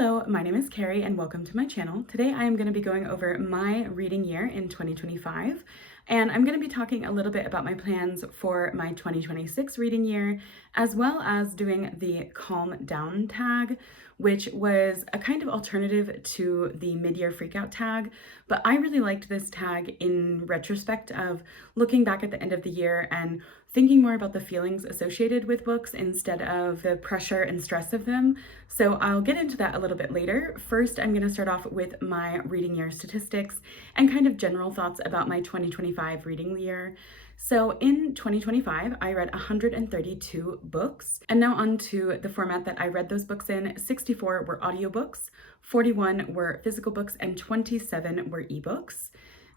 Hello, my name is Carrie and welcome to my channel. Today I am going to be going over my reading year in 2025, and I'm going to be talking a little bit about my plans for my 2026 reading year, as well as doing the Calm Down tag, which was a kind of alternative to the mid-year freakout tag, but I really liked this tag in retrospect of looking back at the end of the year and thinking more about the feelings associated with books instead of the pressure and stress of them. So I'll get into that a little bit later. First, I'm going to start off with my reading year statistics and kind of general thoughts about my 2025 reading year. So in 2025, I read 132 books, and now on to the format that I read those books in. 64 were audiobooks, 41 were physical books, and 27 were ebooks.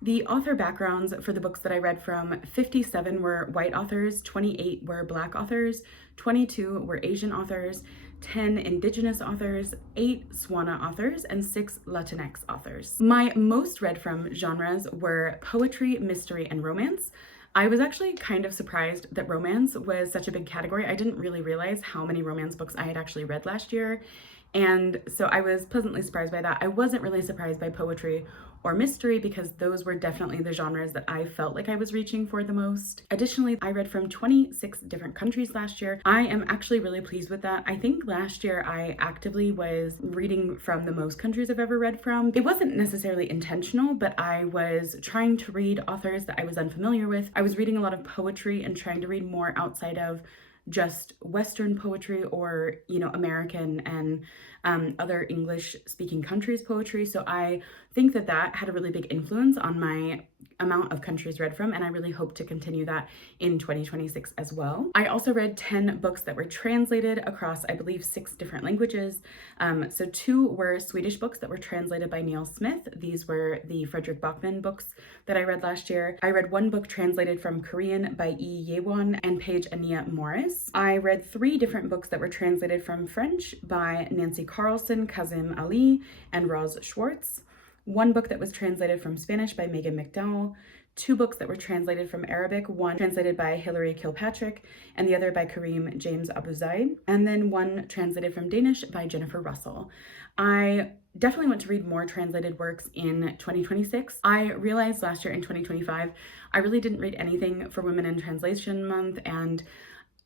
The author backgrounds for the books that I read from: 57 were white authors, 28 were Black authors, 22 were Asian authors, 10 Indigenous authors, 8 Swana authors, and 6 Latinx authors. My most read from genres were poetry, mystery, and romance. I was actually kind of surprised that romance was such a big category. I didn't really realize how many romance books I had actually read last year, and so I was pleasantly surprised by that. I wasn't really surprised by poetry or mystery because those were definitely the genres that I felt like I was reaching for the most. Additionally, I read from 26 different countries last year. I am actually really pleased with that. I think last year I actively was reading from the most countries I've ever read from. It wasn't necessarily intentional, but I was trying to read authors that I was unfamiliar with. I was reading a lot of poetry and trying to read more outside of just Western poetry or, American and other English speaking countries poetry. So I think that that had a really big influence on my amount of countries read from, and I really hope to continue that in 2026 as well. I also read 10 books that were translated across, I believe, 6 different languages. So 2 were Swedish books that were translated by Neil Smith. These were the Frederick Backman books that I read last year. I read 1 book translated from Korean by Yi Yewon and Paige Ania Morris. I read 3 different books that were translated from French by Nancy Carlson, Kazim Ali, and Roz Schwartz. 1 book that was translated from Spanish by Megan McDowell, 2 books that were translated from Arabic, 1 translated by Hilary Kilpatrick and the other by Kareem James Abu Zaid, and then 1 translated from Danish by Jennifer Russell. I definitely want to read more translated works in 2026. I realized last year in 2025, I really didn't read anything for Women in Translation Month, and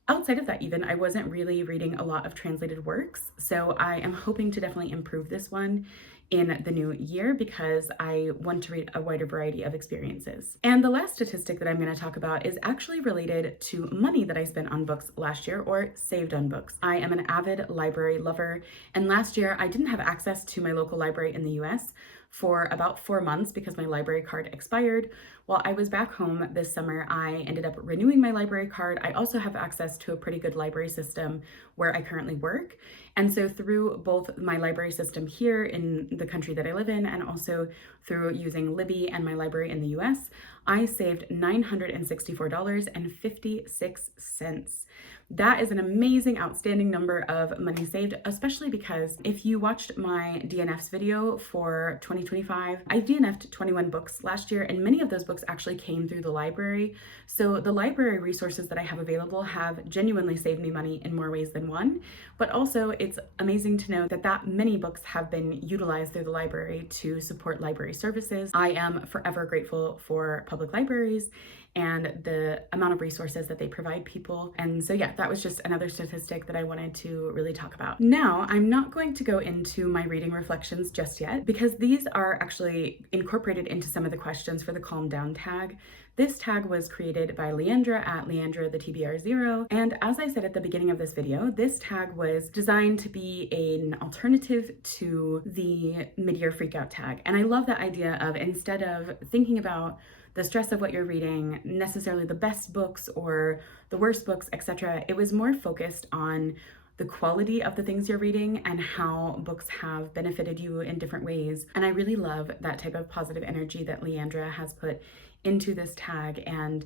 outside of that even, I wasn't really reading a lot of translated works. So I am hoping to definitely improve this one in the new year because I want to read a wider variety of experiences. And the last statistic that I'm going to talk about is actually related to money that I spent on books last year or saved on books. I am an avid library lover, and last year I didn't have access to my local library in the US for about 4 months because my library card expired. While I was back home this summer, I ended up renewing my library card. I also have access to a pretty good library system where I currently work. And so through both my library system here in the country that I live in and also through using Libby and my library in the US, I saved $964.56. That is an amazing, outstanding number of money saved, especially because if you watched my DNFs video for 2025, I DNF'd 21 books last year, and many of those books actually came through the library. So the library resources that I have available have genuinely saved me money in more ways than one, but also it's amazing to know that that many books have been utilized through the library to support library services. I am forever grateful for public libraries and the amount of resources that they provide people. And so yeah, that was just another statistic that I wanted to really talk about. Now, I'm not going to go into my reading reflections just yet because these are actually incorporated into some of the questions for the Calm Down tag. This tag was created by Leandra at Leandra the TBR0. And as I said at the beginning of this video, this tag was designed to be an alternative to the mid-year freakout tag. And I love that idea of, instead of thinking about the stress of what you're reading, necessarily the best books or the worst books, etc., it was more focused on the quality of the things you're reading and how books have benefited you in different ways. And I really love that type of positive energy that Leandra has put into this tag. And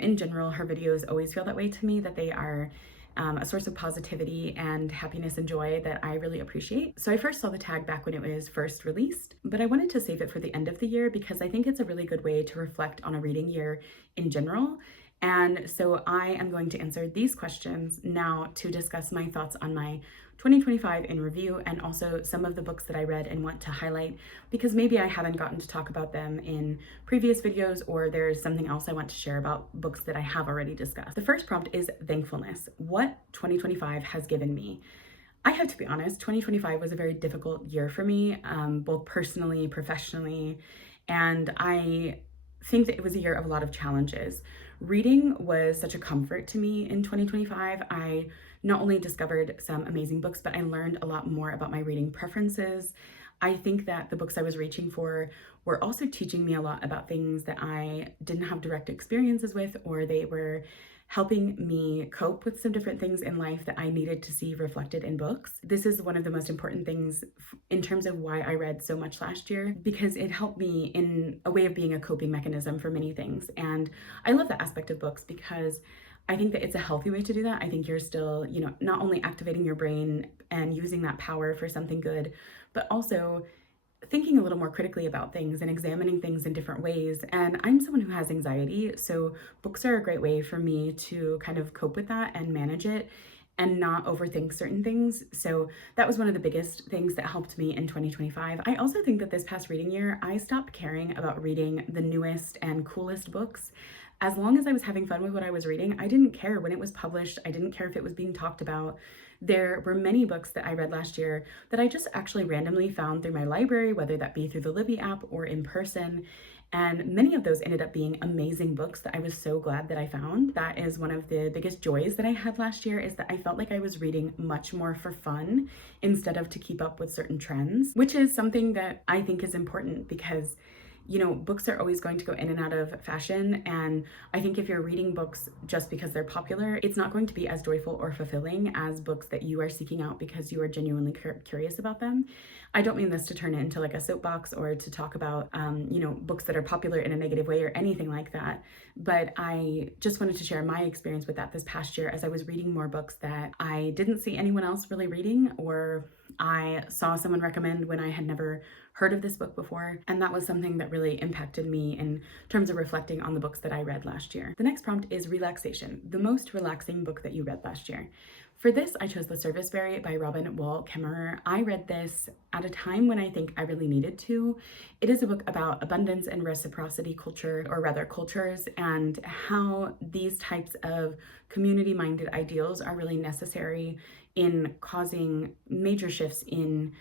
in general, her videos always feel that way to me, that they are a source of positivity and happiness and joy that I really appreciate. So I first saw the tag back when it was first released, but I wanted to save it for the end of the year because I think it's a really good way to reflect on a reading year in general And so I am going to answer these questions now to discuss my thoughts on my 2025 in review, and also some of the books that I read and want to highlight because maybe I haven't gotten to talk about them in previous videos, or there's something else I want to share about books that I have already discussed. The first prompt is thankfulness. What 2025 has given me? I have to be honest, 2025 was a very difficult year for me, both personally, professionally, and I think that it was a year of a lot of challenges. Reading was such a comfort to me in 2025. I not only discovered some amazing books, but I learned a lot more about my reading preferences. I think that the books I was reaching for were also teaching me a lot about things that I didn't have direct experiences with, or they were helping me cope with some different things in life that I needed to see reflected in books. This is one of the most important things in terms of why I read so much last year, because it helped me in a way of being a coping mechanism for many things. And I love that aspect of books because I think that it's a healthy way to do that. I think you're still, not only activating your brain and using that power for something good, but also thinking a little more critically about things and examining things in different ways. And I'm someone who has anxiety, so books are a great way for me to kind of cope with that and manage it and not overthink certain things. So that was one of the biggest things that helped me in 2025. I also think that this past reading year, I stopped caring about reading the newest and coolest books. As long as I was having fun with what I was reading, I didn't care when it was published. I didn't care if it was being talked about. There were many books that I read last year that I just actually randomly found through my library, whether that be through the Libby app or in person. And many of those ended up being amazing books that I was so glad that I found. That is one of the biggest joys that I had last year, is that I felt like I was reading much more for fun instead of to keep up with certain trends, which is something that I think is important because books are always going to go in and out of fashion. And I think if you're reading books just because they're popular, it's not going to be as joyful or fulfilling as books that you are seeking out because you are genuinely curious about them. I don't mean this to turn it into like a soapbox or to talk about, books that are popular in a negative way or anything like that. But I just wanted to share my experience with that this past year as I was reading more books that I didn't see anyone else really reading, or I saw someone recommend when I had never heard of this book before. And that was something that really impacted me in terms of reflecting on the books that I read last year. The next prompt is Relaxation, the most relaxing book that you read last year. For this, I chose The Serviceberry by Robin Wall Kimmerer. I read this at a time when I think I really needed to. It is a book about abundance and reciprocity culture, or rather cultures, and how these types of community-minded ideals are really necessary in causing major shifts in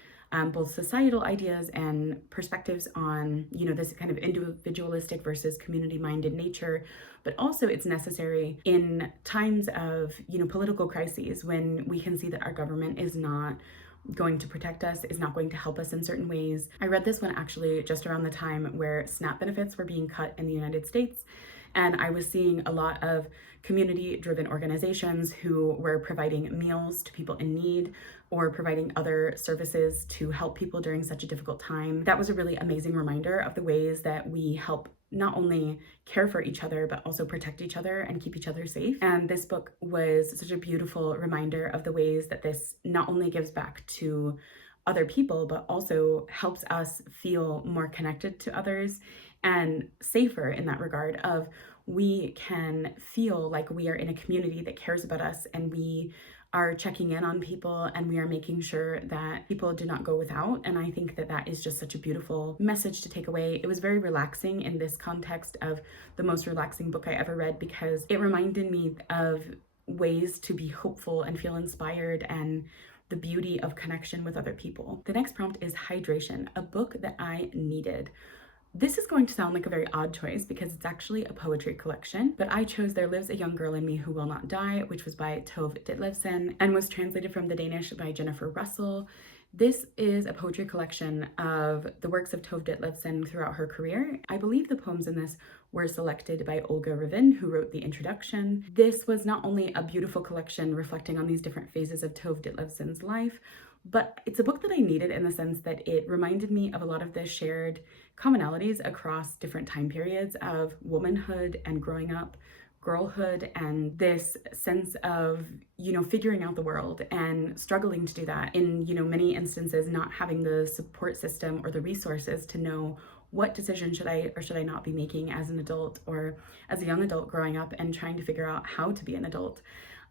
both societal ideas and perspectives on, this kind of individualistic versus community-minded nature, but also it's necessary in times of, political crises when we can see that our government is not going to protect us, is not going to help us in certain ways. I read this one actually just around the time where SNAP benefits were being cut in the United States. And I was seeing a lot of community-driven organizations who were providing meals to people in need or providing other services to help people during such a difficult time. That was a really amazing reminder of the ways that we help not only care for each other, but also protect each other and keep each other safe. And this book was such a beautiful reminder of the ways that this not only gives back to other people, but also helps us feel more connected to others and safer in that regard of we can feel like we are in a community that cares about us, and we are checking in on people, and we are making sure that people do not go without. And I think that that is just such a beautiful message to take away. It was very relaxing in this context of the most relaxing book I ever read, because it reminded me of ways to be hopeful and feel inspired and the beauty of connection with other people. The next prompt is Hydration, a book that I needed. This is going to sound like a very odd choice because it's actually a poetry collection, but I chose There Lives a Young Girl in Me Who Will Not Die, which was by Tove Ditlevsen and was translated from the Danish by Jennifer Russell. This is a poetry collection of the works of Tove Ditlevsen throughout her career. I believe the poems in this were selected by Olga Revin, who wrote the introduction. This was not only a beautiful collection reflecting on these different phases of Tove Ditlevsen's life, but it's a book that I needed in the sense that it reminded me of a lot of the shared commonalities across different time periods of womanhood and growing up, girlhood, and this sense of, figuring out the world and struggling to do that in, many instances, not having the support system or the resources to know what decision should I or should I not be making as an adult or as a young adult growing up and trying to figure out how to be an adult.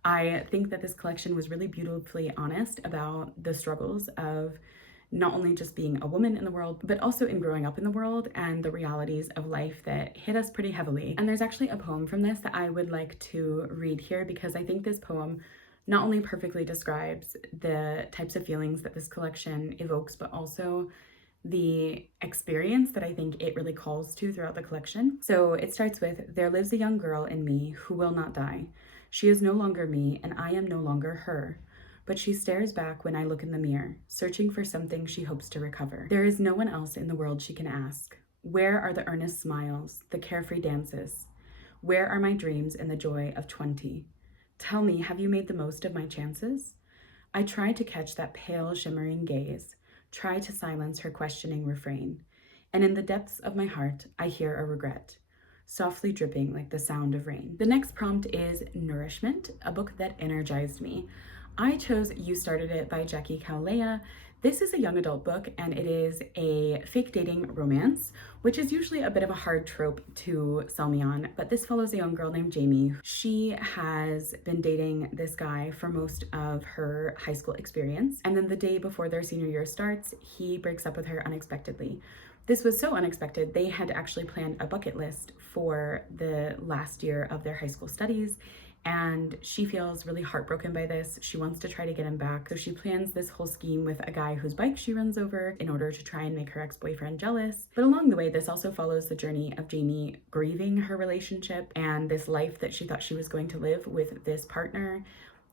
I think that this collection was really beautifully honest about the struggles of not only just being a woman in the world, but also in growing up in the world and the realities of life that hit us pretty heavily. And there's actually a poem from this that I would like to read here because I think this poem not only perfectly describes the types of feelings that this collection evokes, but also the experience that I think it really calls to throughout the collection. So it starts with, "There lives a young girl in me who will not die. She is no longer me, and I am no longer her. But she stares back when I look in the mirror, searching for something she hopes to recover. There is no one else in the world she can ask. Where are the earnest smiles, the carefree dances? Where are my dreams and the joy of 20? Tell me, have you made the most of my chances?" I try to catch that pale, shimmering gaze, try to silence her questioning refrain. And in the depths of my heart, I hear a regret, softly dripping like the sound of rain. The next prompt is Nourishment, a book that energized me. I chose You Started It by Khalilieh. This is a young adult book and it is a fake dating romance, which is usually a bit of a hard trope to sell me on, but this follows a young girl named Jamie. She has been dating this guy for most of her high school experience, and then the day before their senior year starts, he breaks up with her unexpectedly. This was so unexpected, they had actually planned a bucket list for the last year of their high school studies, and she feels really heartbroken by this. She wants to try to get him back. So she plans this whole scheme with a guy whose bike she runs over in order to try and make her ex-boyfriend jealous. But along the way, this also follows the journey of Jamie grieving her relationship and this life that she thought she was going to live with this partner.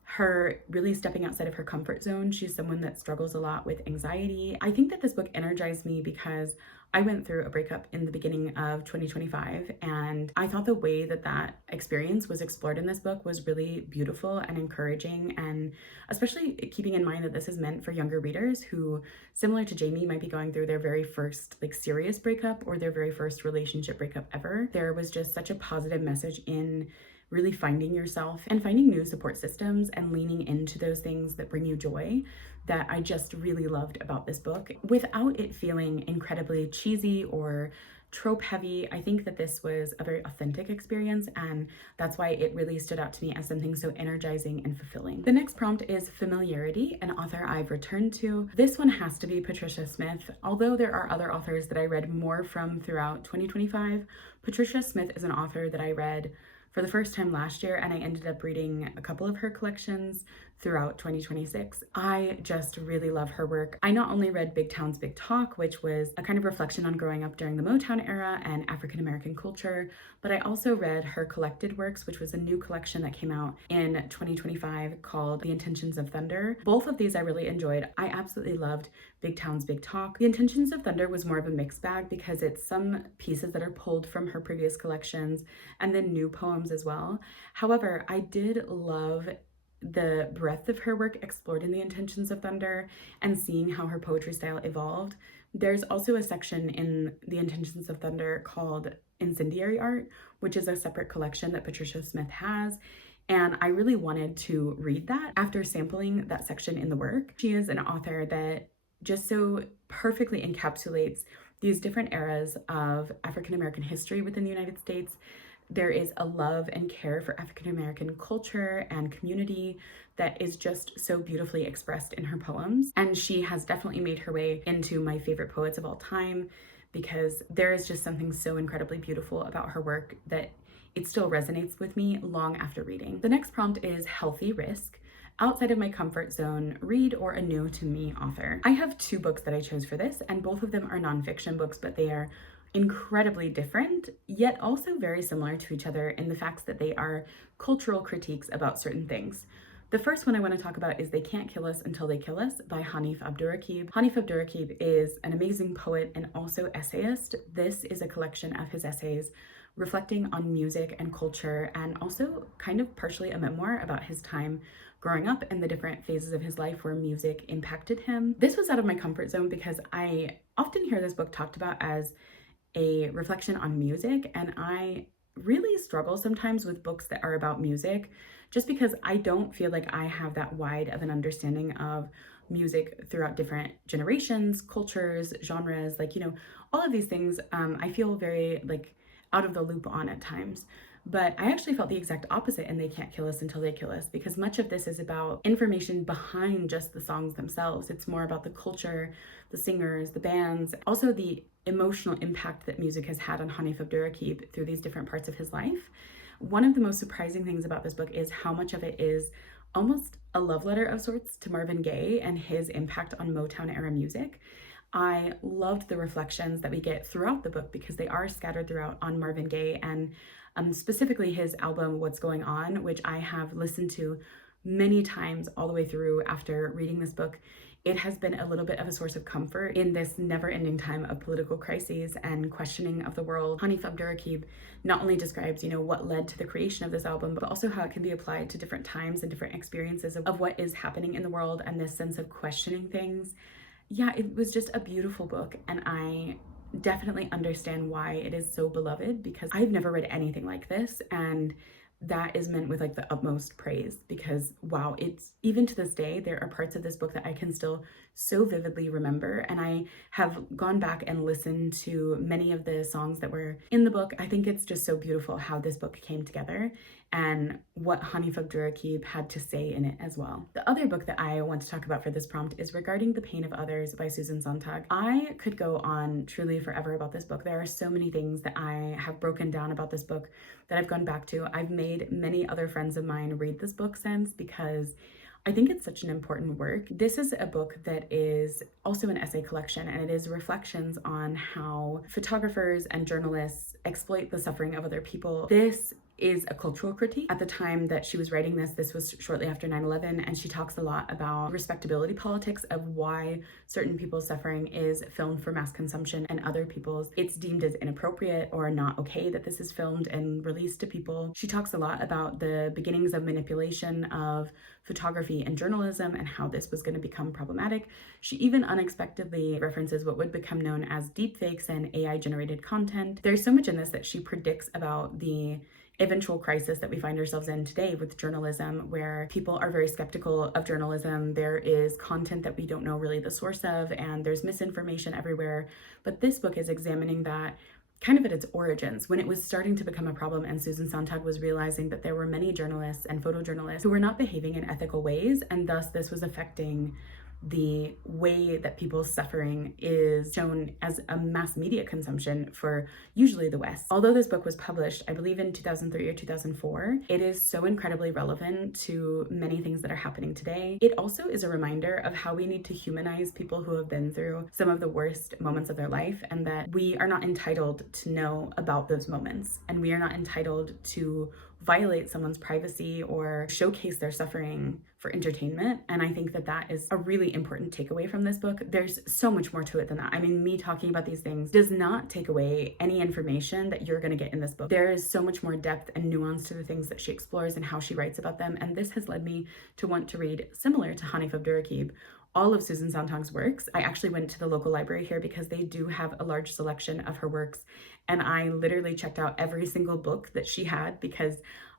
Her really stepping outside of her comfort zone. She's someone that struggles a lot with anxiety. I think that this book energized me because I went through a breakup in the beginning of 2025, and I thought the way that that experience was explored in this book was really beautiful and encouraging, and especially keeping in mind that this is meant for younger readers who, similar to Jamie, might be going through their very first serious breakup or their very first relationship breakup ever. There was just such a positive message in really finding yourself and finding new support systems and leaning into those things that bring you joy that I just really loved about this book without it feeling incredibly cheesy or trope heavy. I think that this was a very authentic experience, and that's why it really stood out to me as something so energizing and fulfilling. The next prompt is Familiarity, an author I've returned to. This one has to be Patricia Smith. Although there are other authors that I read more from throughout 2025, Patricia Smith is an author that I read for the first time last year, and I ended up reading a couple of her collections throughout 2026. I just really love her work. I not only read Big Town's Big Talk, which was a kind of reflection on growing up during the Motown era and African American culture, but I also read her collected works, which was a new collection that came out in 2025 called The Intentions of Thunder. Both of these I really enjoyed. I absolutely loved Big Town's Big Talk. The Intentions of Thunder was more of a mixed bag because it's some pieces that are pulled from her previous collections and then new poems as well. However, I did love the breadth of her work explored in The Intentions of Thunder and seeing how her poetry style evolved. There's also a section in The Intentions of Thunder called Incendiary Art, which is a separate collection that Patricia Smith has. And I really wanted to read that after sampling that section in the work. She is an author that just so perfectly encapsulates these different eras of African American history within the United States. There is a love and care for African American culture and community that is just so beautifully expressed in her poems. And she has definitely made her way into my favorite poets of all time because there is just something so incredibly beautiful about her work that it still resonates with me long after reading. The next prompt is Healthy Risk. Outside of my comfort zone, read or a new to me author. I have two books that I chose for this, and both of them are nonfiction books, but they are incredibly different, yet also very similar to each other in the fact that they are cultural critiques about certain things. The first one I want to talk about is They Can't Kill Us Until They Kill Us by Hanif Adurraquib. Hanif Adurraquib is an amazing poet and also essayist. This is a collection of his essays reflecting on music and culture, and also kind of partially a memoir about his time growing up and the different phases of his life where music impacted him. This was out of my comfort zone because I often hear this book talked about as a reflection on music, and I really struggle sometimes with books that are about music, just because I don't feel like I have that wide of an understanding of music throughout different generations, cultures, genres, like, all of these things. I feel very like out of the loop on at times. But I actually felt the exact opposite in They Can't Kill Us Until They Kill Us, because much of this is about information behind just the songs themselves. It's more about the culture, the singers, the bands, also the emotional impact that music has had on Hanif Abdurraqib through these different parts of his life. One of the most surprising things about this book is how much of it is almost a love letter of sorts to Marvin Gaye and his impact on Motown era music. I loved the reflections that we get throughout the book because they are scattered throughout on Marvin Gaye and specifically his album What's Going On, which I have listened to many times all the way through after reading this book. It has been a little bit of a source of comfort in this never-ending time of political crises and questioning of the world. Hanif Abdurraqib not only describes, what led to the creation of this album, but also how it can be applied to different times and different experiences of what is happening in the world and this sense of questioning things. Yeah, it was just a beautiful book, and I definitely understand why it is so beloved, because I've never read anything like this, and that is meant with like the utmost praise, because wow, it's even to this day there are parts of this book that I can still so vividly remember, and I have gone back and listened to many of the songs that were in the book. I think it's just so beautiful how this book came together and what Hanif Abdurraqib had to say in it as well. The other book that I want to talk about for this prompt is Regarding the Pain of Others by Susan Sontag. I could go on truly forever about this book. There are so many things that I have broken down about this book that I've gone back to. I've made many other friends of mine read this book since, because I think it's such an important work. This is a book that is also an essay collection, and it is reflections on how photographers and journalists exploit the suffering of other people. This is a cultural critique. At the time that she was writing this was shortly after 9/11, and she talks a lot about respectability politics of why certain people's suffering is filmed for mass consumption and other people's it's deemed as inappropriate or not okay that this is filmed and released to people. She talks a lot about the beginnings of manipulation of photography and journalism and how this was going to become problematic. She even unexpectedly references what would become known as deepfakes and AI generated content. There's so much in this that she predicts about the eventual crisis that we find ourselves in today with journalism, where people are very skeptical of journalism. There is content that we don't know really the source of, and there's misinformation everywhere. But this book is examining that kind of at its origins, when it was starting to become a problem, and Susan Sontag was realizing that there were many journalists and photojournalists who were not behaving in ethical ways, and thus this was affecting the way that people's suffering is shown as a mass media consumption for usually the West. Although this book was published, I believe in 2003 or 2004, it is so incredibly relevant to many things that are happening today. It also is a reminder of how we need to humanize people who have been through some of the worst moments of their life, and that we are not entitled to know about those moments, and we are not entitled to violate someone's privacy or showcase their suffering for entertainment. And I think that that is a really important takeaway from this book. There's so much more to it than that. I mean, me talking about these things does not take away any information that you're going to get in this book. There is so much more depth and nuance to the things that she explores and how she writes about them. And this has led me to want to read, similar to Hanif Abdurraqib, all of Susan Sontag's works. I actually went to the local library here because they do have a large selection of her works, and I literally checked out every single book that she had because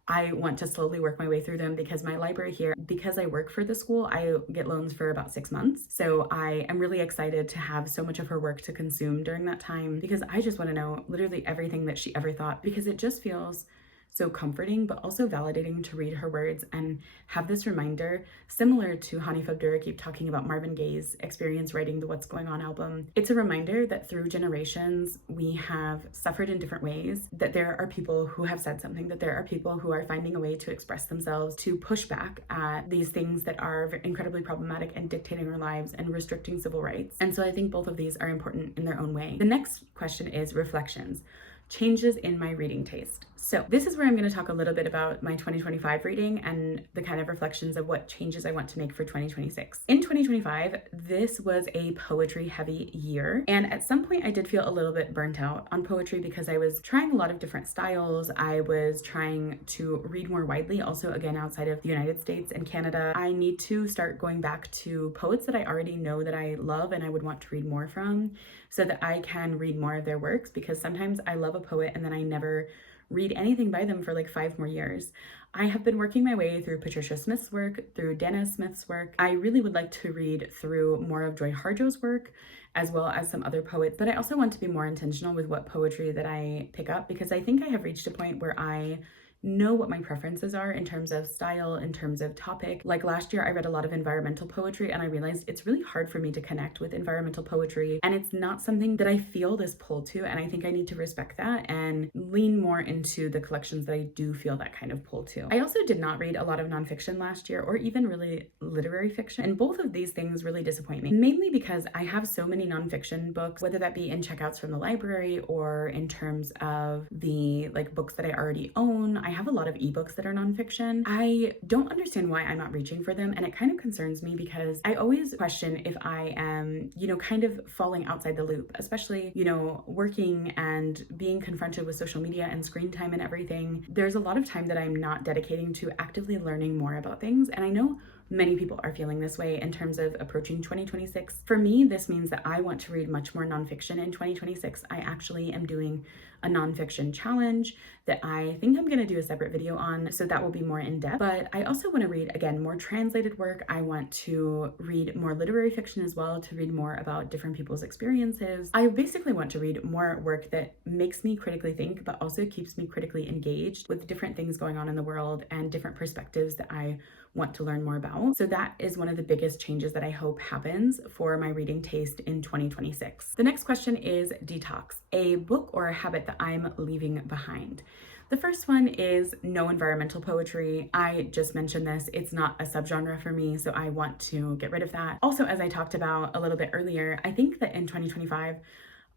I want to slowly work my way through them, because my library here, because I work for the school, I get loans for about 6 months. So I am really excited to have so much of her work to consume during that time, because I just want to know literally everything that she ever thought, because it just feels so comforting, but also validating to read her words and have this reminder, similar to Hanif Abdurraqib talking about Marvin Gaye's experience writing the What's Going On album. It's a reminder that through generations, we have suffered in different ways, that there are people who have said something, that there are people who are finding a way to express themselves, to push back at these things that are incredibly problematic and dictating our lives and restricting civil rights. And so I think both of these are important in their own way. The next question is reflections. Changes in my reading taste. So this is where I'm going to talk a little bit about my 2025 reading and the kind of reflections of what changes I want to make for 2026. In 2025, this was a poetry heavy year, and at some point I did feel a little bit burnt out on poetry because I was trying a lot of different styles. I was trying to read more widely, also again outside of the United States and Canada. I need to start going back to poets that I already know that I love and I would want to read more from, so that I can read more of their works, because sometimes I love a poet and then I never read anything by them for like 5 more years. I have been working my way through Patricia Smith's work, through Dana Smith's work. I really would like to read through more of Joy Harjo's work, as well as some other poets, but I also want to be more intentional with what poetry that I pick up, because I think I have reached a point where I know what my preferences are in terms of style, in terms of topic. Like last year, I read a lot of environmental poetry and I realized it's really hard for me to connect with environmental poetry, and it's not something that I feel this pull to, and I think I need to respect that and lean more into the collections that I do feel that kind of pull to. I also did not read a lot of nonfiction last year, or even really literary fiction, and both of these things really disappoint me, mainly because I have so many nonfiction books, whether that be in checkouts from the library or in terms of the like books that I already own. I have a lot of ebooks that are nonfiction. I don't understand why I'm not reaching for them, and it kind of concerns me because I always question if I am, kind of falling outside the loop, especially, working and being confronted with social media and screen time and everything. There's a lot of time that I'm not dedicating to actively learning more about things, and I know many people are feeling this way in terms of approaching 2026. For me, this means that I want to read much more nonfiction in 2026. I actually am doing a nonfiction challenge that I think I'm going to do a separate video on, so that will be more in depth. But I also want to read, again, more translated work. I want to read more literary fiction as well, to read more about different people's experiences. I basically want to read more work that makes me critically think, but also keeps me critically engaged with different things going on in the world and different perspectives that I want to learn more about. So that is one of the biggest changes that I hope happens for my reading taste in 2026. The next question is Detox, a book or a habit that I'm leaving behind. The first one is no environmental poetry. I just mentioned this. It's not a subgenre for me, so I want to get rid of that. Also, as I talked about a little bit earlier, I think that in 2025,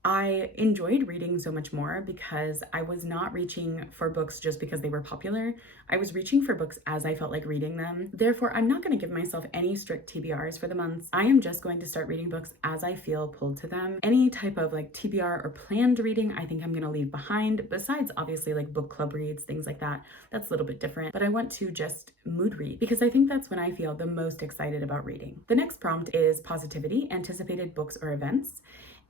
I enjoyed reading so much more because I was not reaching for books just because they were popular. I was reaching for books as I felt like reading them. Therefore, I'm not going to give myself any strict TBRs for the months. I am just going to start reading books as I feel pulled to them. Any type of like TBR or planned reading, I think I'm going to leave behind, besides obviously like book club reads, things like that. That's a little bit different, but I want to just mood read because I think that's when I feel the most excited about reading. The next prompt is positivity, anticipated books or events.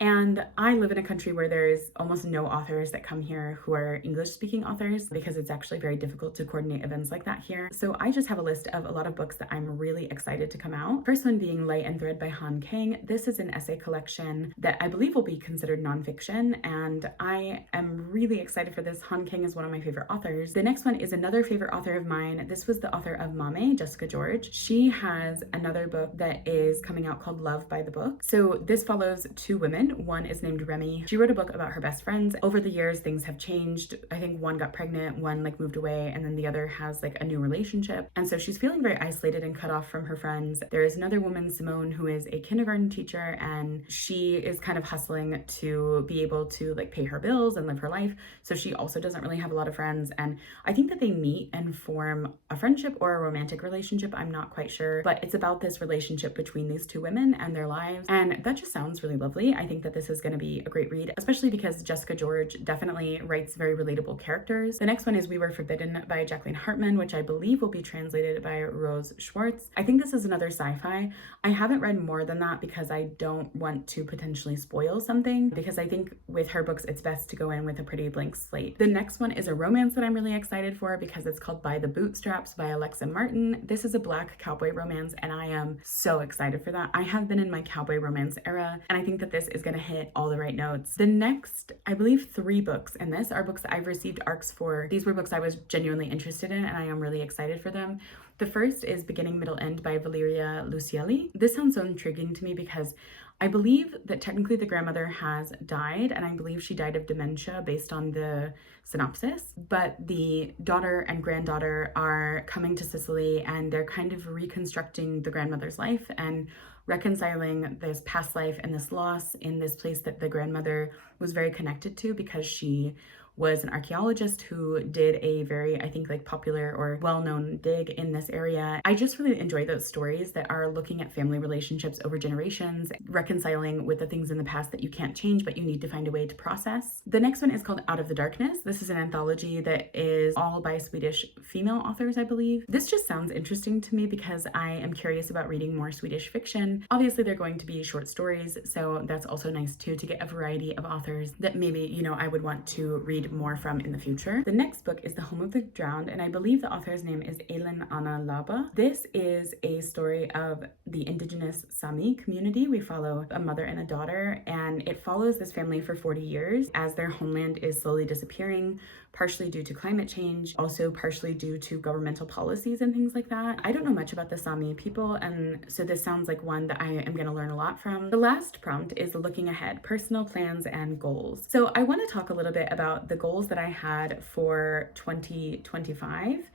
And I live in a country where there's almost no authors that come here who are English-speaking authors because it's actually very difficult to coordinate events like that here. So I just have a list of a lot of books that I'm really excited to come out. First one being Light and Thread by Kang. This is an essay collection that I believe will be considered nonfiction, and I am really excited for this. Kang is one of my favorite authors. The next one is another favorite author of mine. This was the author of Mame, Jessica George. She has another book that is coming out called Love by the Book. So this follows two women. One is named Remy. She wrote a book about her best friends. Over the years, things have changed. I think one got pregnant, one like moved away, and then the other has like a new relationship. And so she's feeling very isolated and cut off from her friends. There is another woman, Simone, who is a kindergarten teacher, and she is kind of hustling to be able to like pay her bills and live her life. So she also doesn't really have a lot of friends. And I think that they meet and form a friendship or a romantic relationship. I'm not quite sure, but it's about this relationship between these two women and their lives. And that just sounds really lovely. I think that this is going to be a great read, especially because Jessica George definitely writes very relatable characters. The next one is We Were Forbidden by Jacqueline Harpman, which I believe will be translated by Rose Schwartz. I think this is another sci-fi. I haven't read more than that because I don't want to potentially spoil something, because I think with her books, it's best to go in with a pretty blank slate. The next one is a romance that I'm really excited for because it's called By the Bootstraps by Alexa Martin. This is a Black cowboy romance, and I am so excited for that. I have been in my cowboy romance era, and I think that this is going to hit all the right notes. The next, I believe 3 books in this are books that I've received ARCs for. These were books I was genuinely interested in, and I am really excited for them. The first is Beginning, Middle, End by Valeria Luiselli. This sounds so intriguing to me because I believe that technically the grandmother has died, and I believe she died of dementia based on the synopsis, but the daughter and granddaughter are coming to Sicily and they're kind of reconstructing the grandmother's life and reconciling this past life and this loss in this place that the grandmother was very connected to because she was an archaeologist who did a very, I think, like popular or well-known dig in this area. I just really enjoy those stories that are looking at family relationships over generations, reconciling with the things in the past that you can't change, but you need to find a way to process. The next one is called Out of the Darkness. This is an anthology that is all by Swedish female authors, I believe. This just sounds interesting to me because I am curious about reading more Swedish fiction. Obviously, they're going to be short stories, so that's also nice too, to get a variety of authors that maybe, I would want to read read more from in the future. The next book is The Home of the Drowned, and I believe the author's name is Elin Anna Laba. This is a story of the indigenous Sami community. We follow a mother and a daughter, and it follows this family for 40 years as their homeland is slowly disappearing, partially due to climate change, also partially due to governmental policies and things like that. I don't know much about the Sami people, and so this sounds like one that I am going to learn a lot from. The last prompt is looking ahead, personal plans and goals. So I want to talk a little bit about the goals that I had for 2025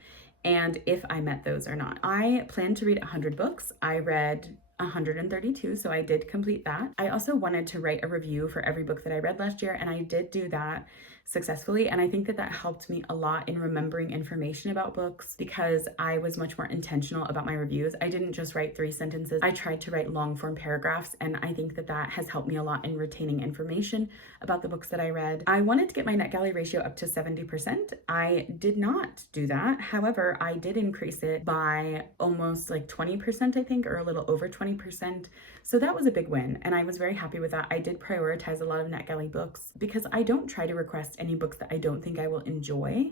and if I met those or not. I plan to read 100 books. I read 132, so I did complete that. I also wanted to write a review for every book that I read last year, and I did do that successfully, and I think that that helped me a lot in remembering information about books because I was much more intentional about my reviews. I didn't just write 3 sentences. I tried to write long form paragraphs, and I think that that has helped me a lot in retaining information about the books that I read. I wanted to get my NetGalley ratio up to 70%. I did not do that. However, I did increase it by almost like 20%, I think, or a little over 20%. So that was a big win, and I was very happy with that. I did prioritize a lot of NetGalley books because I don't try to request any books that I don't think I will enjoy,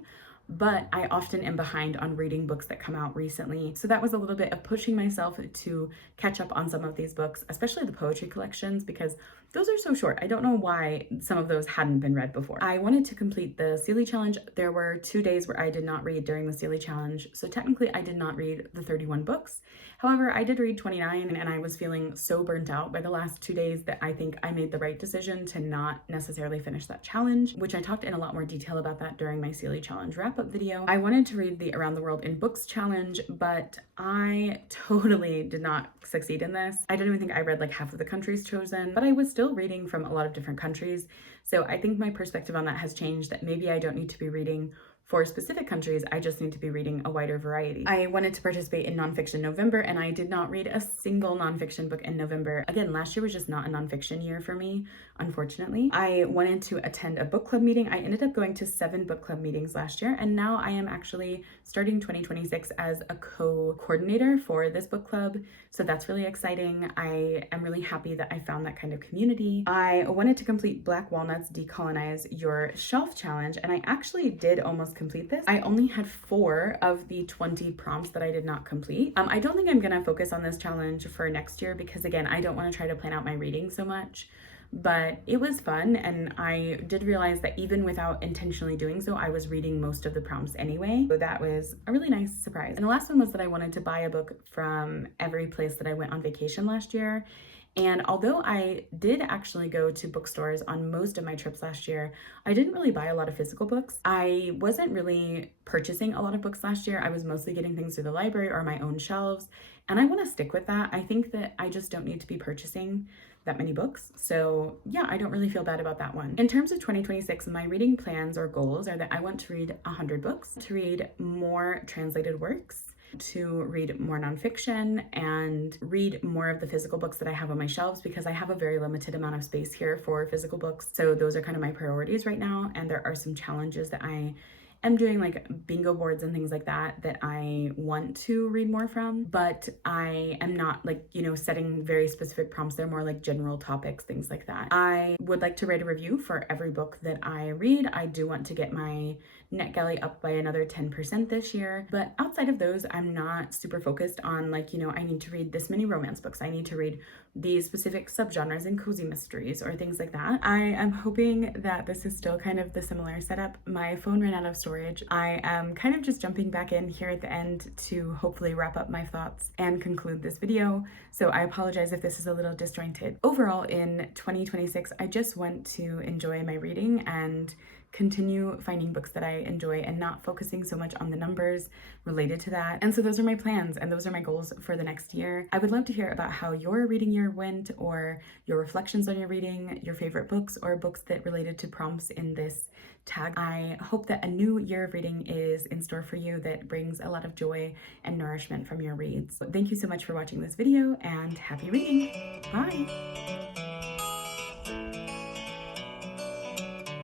but I often am behind on reading books that come out recently. So that was a little bit of pushing myself to catch up on some of these books, especially the poetry collections, because those are so short. I don't know why some of those hadn't been read before. I wanted to complete the Sealy Challenge. There were 2 days where I did not read during the Sealy Challenge, so technically I did not read the 31 books. However, I did read 29, and I was feeling so burnt out by the last 2 days that I think I made the right decision to not necessarily finish that challenge, which I talked in a lot more detail about that during my Sealy Challenge wrap-up video. I wanted to read the Around the World in Books Challenge, but I totally did not succeed in this. I don't even think I read like half of the countries chosen, but I was still reading from a lot of different countries. So I think my perspective on that has changed, that maybe I don't need to be reading for specific countries, I just need to be reading a wider variety. I wanted to participate in Nonfiction November, and I did not read a single nonfiction book in November. Again, last year was just not a nonfiction year for me, unfortunately. I wanted to attend a book club meeting. I ended up going to 7 book club meetings last year, and now I am actually starting 2026 as a co-coordinator for this book club. So that's really exciting. I am really happy that I found that kind of community. I wanted to complete Black Walnuts Decolonize Your Shelf Challenge, and I actually did almost complete this. I only had 4 of the 20 prompts that I did not complete. I don't think I'm gonna focus on this challenge for next year because, again, I don't want to try to plan out my reading so much, but it was fun, and I did realize that even without intentionally doing so, I was reading most of the prompts anyway. So that was a really nice surprise. And the last one was that I wanted to buy a book from every place that I went on vacation last year. And although I did actually go to bookstores on most of my trips last year, I didn't really buy a lot of physical books. I wasn't really purchasing a lot of books last year. I was mostly getting things through the library or my own shelves. And I want to stick with that. I think that I just don't need to be purchasing that many books. So yeah, I don't really feel bad about that one. In terms of 2026, my reading plans or goals are that I want to read 100 books, to read more translated works, to read more nonfiction, and read more of the physical books that I have on my shelves because I have a very limited amount of space here for physical books. So those are kind of my priorities right now. And there are some challenges that I am doing, like bingo boards and things like that, that I want to read more from, but I am not like, setting very specific prompts. They're more like general topics, things like that. I would like to write a review for every book that I read. I do want to get my NetGalley up by another 10% this year, but outside of those, I'm not super focused on like, I need to read this many romance books. I need to read these specific subgenres in cozy mysteries or things like that. I am hoping that this is still kind of the similar setup. My phone ran out of storage. I am kind of just jumping back in here at the end to hopefully wrap up my thoughts and conclude this video. So I apologize if this is a little disjointed. Overall, in 2026, I just want to enjoy my reading and continue finding books that I enjoy and not focusing so much on the numbers related to that. And so those are my plans and those are my goals for the next year. I would love to hear about how your reading year went, or your reflections on your reading, your favorite books, or books that related to prompts in this tag. I hope that a new year of reading is in store for you that brings a lot of joy and nourishment from your reads. Thank you so much for watching this video, and happy reading. Bye.